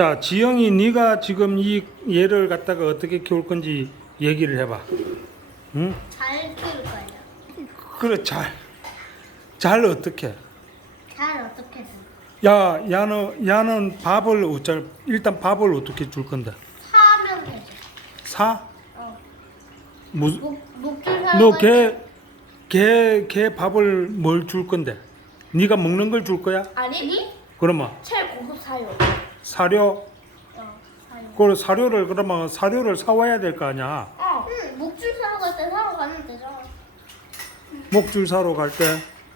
자, 지영이 네가 지금 이 얘를 갖다가 어떻게 키울 건지 얘기를 해봐. 응? 잘 키울 거예요. 그래 잘. 잘 어떻게? 잘 어떻게든. 야, 야는 야는 밥을 어쩔 일단 밥을 어떻게 줄 건데? 사면 되죠. 사? 어. 무슨 목 너걔걔걔 밥을 뭘 줄 건데? 네가 먹는 걸 줄 거야? 아니? 그러면 최고급 사요. 사료 어. 사요. 그 사료를 그러면 사료를 사와야 될 거 아니야. 어. 응. 목줄 사러 갈 때 사러 가면 되죠. 목줄 사러 갈 때.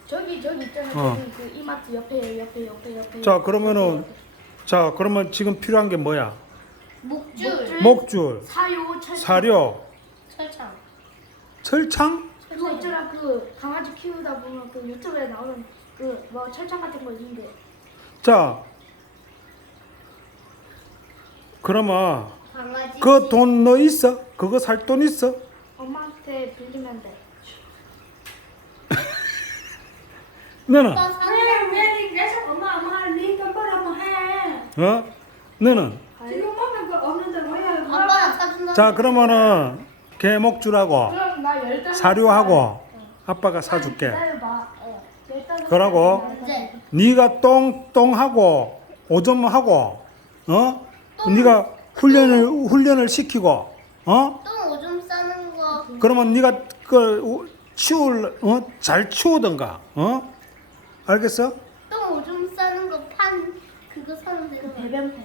저기 저기 있잖아요. 어. 저기 그 이마트 옆에 옆에 옆에 옆에. 자, 그러면은 자, 그러면 지금 필요한 게 뭐야? 목줄. 목줄. 목줄, 사료 철. 사료, 설탕. 철창? 그거 있잖아 그 강아지 키우다 보면 그 유튜브에 나오는 그 뭐 철창 같은 거 있는데 자, 그러면 강아지. 그 돈 너 있어? 그거 살 돈 있어? 엄마한테 빌리면 돼. 너는 오빠 사는 왜 계속 엄마 엄마 네 돈벌어 해. 어? 너는 지금 보면 그 없는데 뭐야? 사준다. 자 그러면은 개 목줄하고 그럼 나 열단. 사료하고 아빠가 사줄게. 기다려봐. 열단. 그러고 언제? 네가 똥똥하고 오줌하고 어? 네가 훈련을 훈련을 시키고 어? 똥 오줌 싸는 거. 그러면 네가 그 치울 어? 잘 치우던가 어? 알겠어? 똥 오줌 싸는 거 판 그거 사면 되는 거. 배변 팬.